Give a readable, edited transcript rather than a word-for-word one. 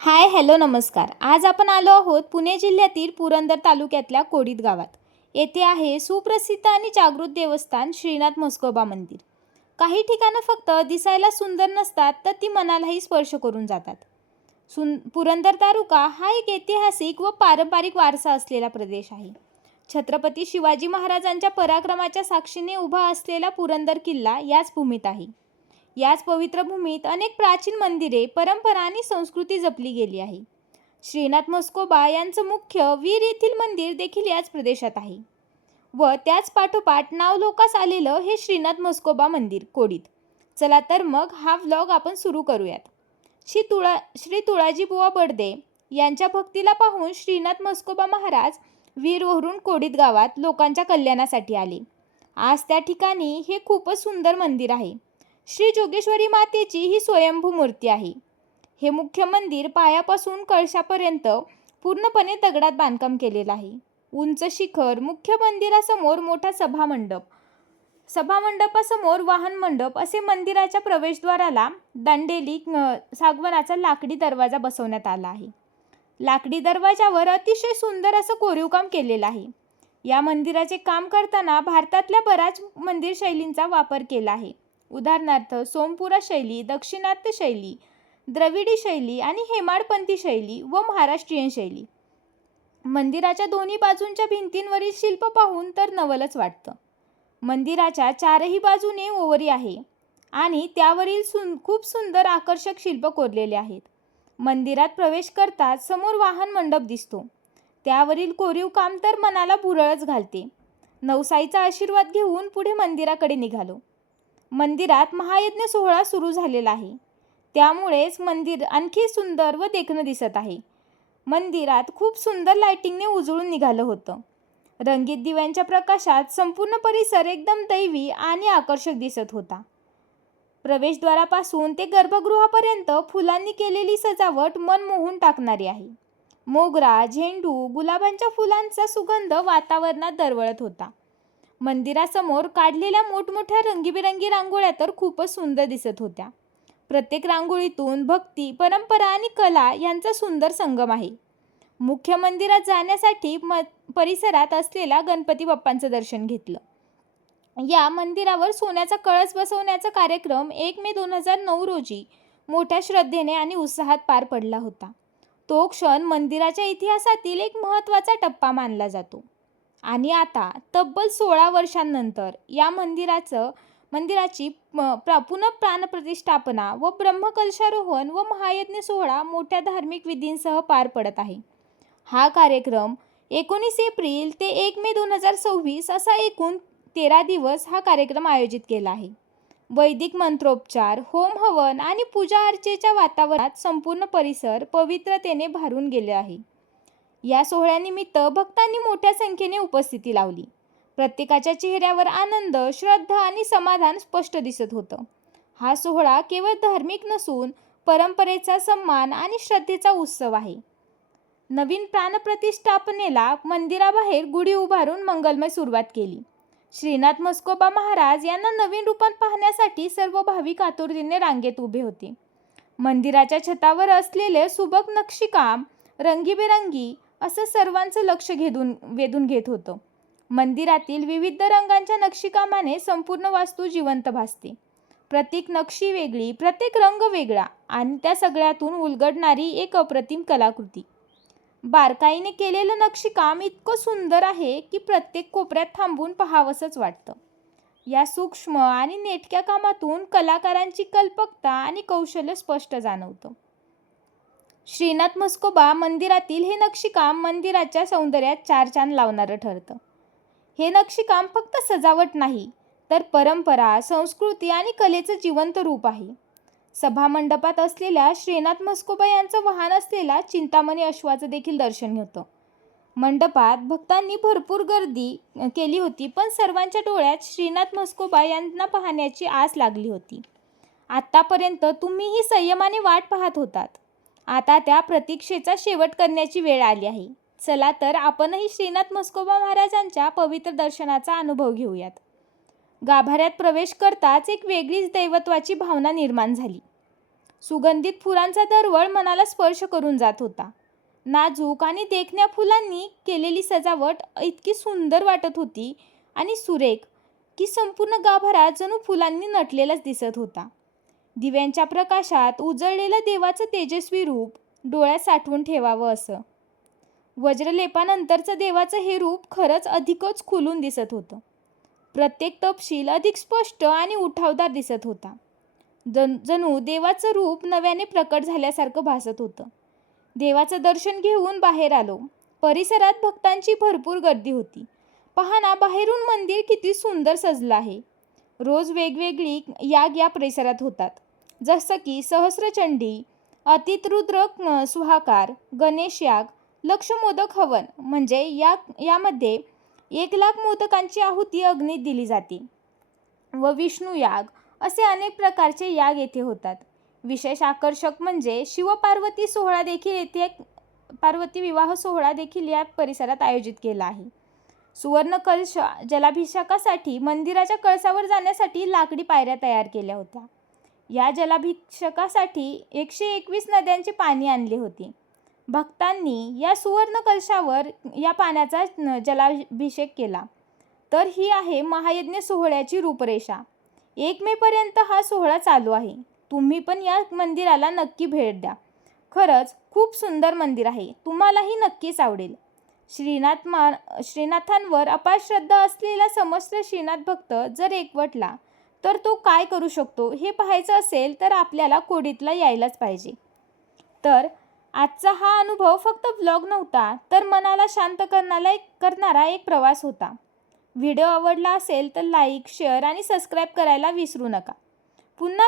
Hi hello नमस्कार. आज आपण आलो आहोत पुणे जिल्ह्यातील पुरंदर तालुक्यातल्या कोडित गावात. येथे आहे सुप्रसिद्ध आणि जागृत देवस्थान श्रीनाथ म्हस्कोबा मंदिर. काही ठिकाणं फक्त दिसायला सुंदर नसतात तर ती मनालाही स्पर्श करून जातात. पुरंदर तालुका हा एक ऐतिहासिक व पारंपरिक वारसा असलेला प्रदेश आहे. छत्रपती शिवाजी महाराजांच्या पराक्रमाच्या साक्षीने उभा असलेला पुरंदर किल्ला याच भूमीत आहे. याच पवित्र भूमीत अनेक प्राचीन मंदिरे, परंपरा आणि संस्कृती जपली गेली आहे. श्रीनाथ म्हस्कोबा यांचं मुख्य वीर येथील मंदिर देखील याच प्रदेशात आहे व त्याच पाठोपाठ नावलोकास आलेलं हे श्रीनाथ म्हस्कोबा मंदिर कोडित. चला तर मग हा व्लॉग आपण सुरू करूयात. श्री तुळाजी बुवा बडदे यांच्या भक्तीला पाहून श्रीनाथ म्हस्कोबा महाराज वीरवरून कोडित गावात लोकांच्या कल्याणासाठी आले. आज त्या ठिकाणी हे खूपच सुंदर मंदिर आहे. श्री जोगेश्वरी मातेची ही स्वयंभू मूर्ती आहे. हे मुख्य मंदिर पायापासून कळशापर्यंत पूर्णपणे दगडात बांधकाम केलेलं आहे. उंच शिखर, मुख्य मंदिरासमोर मोठा सभामंडपासमोर वाहन मंडप असे मंदिराच्या प्रवेशद्वाराला दांडेली सागवानाचा लाकडी दरवाजा बसवण्यात आला आहे. लाकडी दरवाजावर अतिशय सुंदर असं कोरीवकाम केलेलं आहे. या मंदिराचे काम करताना भारतातल्या बऱ्याच मंदिर शैलींचा वापर केला आहे. उदाहरणार्थ सोमपुरा शैली, दक्षिणात्य शैली, द्रविडी शैली आणि हेमाडपंथी शैली व महाराष्ट्रीयन शैली. मंदिराच्या दोन्ही बाजूंच्या भिंतींवरील शिल्प पाहून तर नवलच वाटतं. मंदिराच्या चारही बाजूने ओवरी आहे आणि त्यावरील खूप सुंदर आकर्षक शिल्प कोरलेले आहेत. मंदिरात प्रवेश करताच समोर वाहन मंडप दिसतो. त्यावरील कोरीव काम तर मनाला भुरळच घालते. नवसाईचा आशीर्वाद घेऊन पुढे मंदिराकडे निघालो. मंदिरात महायज्ञ सोहळा सुरू झालेला आहे. त्यामुळेच मंदिर आणखी सुंदर व देखणं दिसत आहे. मंदिरात खूप सुंदर लाइटिंगने उजळून निघालं होतं. रंगीत दिव्यांच्या प्रकाशात संपूर्ण परिसर एकदम दैवी आणि आकर्षक दिसत होता. प्रवेशद्वारापासून ते गर्भगृहापर्यंत फुलांनी केलेली सजावट मन मोहून टाकणारी आहे. मोगरा, झेंडू, गुलाबांच्या फुलांचा सुगंध वातावरणात दरवळत होता. मंदिरासमोर काढलेल्या मोठमोठ्या रंगीबेरंगी रांगोळ्या तर खूपच सुंदर दिसत होत्या. प्रत्येक रांगोळीतून भक्ती, परंपरा आणि कला यांचा सुंदर संगम आहे. मुख्य मंदिरात जाण्यासाठी परिसरात असलेल्या गणपती बाप्पांचं दर्शन घेतलं. या मंदिरावर सोन्याचा कळस बसवण्याचा कार्यक्रम 1 मे 2009 रोजी मोठ्या श्रद्धेने आणि उत्साहात पार पडला होता. तो क्षण मंदिराच्या इतिहासातील एक महत्त्वाचा टप्पा मानला जातो. आणि आता तब्बल 16 वर्षांनंतर या मंदिराची पुनः प्राणप्रतिष्ठापना व ब्रह्मकलशारोहण व महायज्ञ सोहळा मोठ्या धार्मिक विधींसह पार पडत आहे. हा कार्यक्रम 19 एप्रिल ते 1 मे 2026 असा एकूण 13 दिवस हा कार्यक्रम आयोजित केला आहे. वैदिक मंत्रोपचार, होम हवन आणि पूजा अर्चेच्या वातावरणात संपूर्ण परिसर पवित्रतेने भारून गेले आहे. या सोहळ्यानिमित्त भक्तांनी मोठ्या संख्येने उपस्थिती लावली. प्रत्येकाच्या चेहऱ्यावर आनंद, श्रद्धा आणि समाधान स्पष्ट दिसत होतं. हा सोहळा केवळ धार्मिक नसून परंपरेचा सन्मान आणि श्रद्धेचा उत्सव आहे. नवीन प्राणप्रतिष्ठापनेला मंदिराबाहेर गुढी उभारून मंगलमय सुरुवात केली. श्रीनाथ म्हस्कोबा महाराज यांना नवीन रूपात पाहण्यासाठी सर्व भाविक आतुरतेने रांगेत उभे होते. मंदिराच्या छतावर असलेले सुबक नक्षीकाम रंगीबेरंगी असं सर्वांचं लक्ष वेधून घेत होतं. मंदिरातील विविध रंगांच्या नक्षीकामाने संपूर्ण वास्तू जिवंत भासते. प्रत्येक नक्षी वेगळी, प्रत्येक रंग वेगळा आणि त्या सगळ्यातून उलगडणारी एक अप्रतिम कलाकृती. बारकाईने केलेलं नक्षीकाम इतकं सुंदर आहे की प्रत्येक कोपऱ्यात थांबून पाहावंसंच वाटतं. या सूक्ष्म आणि नेटक्या कामातून कलाकारांची कल्पकता आणि कौशल्य स्पष्ट जाणवतं. श्रीनाथ म्हस्कोबा मंदिरातील हे नक्षीकाम मंदिराच्या सौंदर्यात चार चांद लावणारं ठरतं. हे नक्षीकाम फक्त सजावट नाही तर परंपरा, संस्कृती आणि कलेचं जिवंत रूप आहे. सभामंडपात असलेल्या श्रीनाथ म्हस्कोबा यांचं वाहन असलेला चिंतामणी अश्वाचं देखील दर्शन होतं. मंडपात भक्तांनी भरपूर गर्दी केली होती, पण सर्वांच्या डोळ्यात श्रीनाथ म्हस्कोबा यांना पाहण्याची आस लागली होती. आत्तापर्यंत तुम्हीही संयमाने वाट पाहत होतात. आता त्या प्रतीक्षेचा शेवट करण्याची वेळ आली आहे. चला तर आपणही श्रीनाथ म्हस्कोबा महाराजांच्या पवित्र दर्शनाचा अनुभव घेऊयात. गाभाऱ्यात प्रवेश करताच एक वेगळीच दैवत्वाची भावना निर्माण झाली. सुगंधित फुलांचा दरवळ मनाला स्पर्श करून जात होता. नाजूक आणि देखण्या फुलांनी केलेली सजावट इतकी सुंदर वाटत होती आणि सुरेख की संपूर्ण गाभारा जणू फुलांनी नटलेलाच दिसत होता. दिव्यांच्या प्रकाशात उजळलेलं देवाचं तेजस्वी रूप डोळ्यात साठवून ठेवावं असं. वज्रलेपानंतरचं देवाचं हे रूप खरंच अधिकच खुलून दिसत होतं. प्रत्येक तपशील अधिक स्पष्ट आणि उठावदार दिसत होता. जणू देवाचं रूप नव्याने प्रकट झाल्यासारखं भासत होतं. देवाचं दर्शन घेऊन बाहेर आलो. परिसरात भक्तांची भरपूर गर्दी होती. पहा ना, बाहेरून मंदिर किती सुंदर सजलं आहे. रोज वेगवेगळी याग या परिसरात होतात, जसं की सहस्रचंडी, अतिरुद्र सुहाकार, गणेश याग, लक्ष मोदक हवन, म्हणजे यामध्ये 1,00,000 मोदकांची आहुती अग्नीत दिली जाते, व विष्णू याग असे अनेक प्रकारचे याग येथे होतात. विशेष आकर्षक म्हणजे शिवपार्वती सोहळा देखील येथे पार्वती विवाह सोहळा देखील या परिसरात आयोजित केला आहे. सुवर्ण कलश जलाभिषेकासाठी मंदिराच्या कळसावर जाण्यासाठी लाकडी पायऱ्या तयार केल्या होत्या. या जलाभिषेकासाठी 121 नद्यांचे पाणी आणले होते. भक्तांनी या सुवर्ण कलशावर या पाण्याचा जलाभिषेक केला. तर ही आहे महायज्ञ सोहळ्याची रूपरेषा. 1 मे पर्यंत हा सोहळा चालू आहे. तुम्ही पण या मंदिराला नक्की भेट द्या. खरंच खूप सुंदर मंदिर आहे. तुम्हालाही नक्कीच आवडेल. श्रीनाथांवर अपार श्रद्धा असलेला समस्त श्रीनाथ भक्त जर एकवटला तर तो काय करू शकतो हे पाहायचं असेल तर आपल्याला कोडीतला यायलाच पाहिजे. तर आजचा हा अनुभव फक्त व्लॉग नव्हता, तर मनाला शांत करणारा एक प्रवास होता. व्हिडिओ आवडला असेल तर लाईक, शेअर आणि सबस्क्राईब करायला विसरू नका. पुन्हा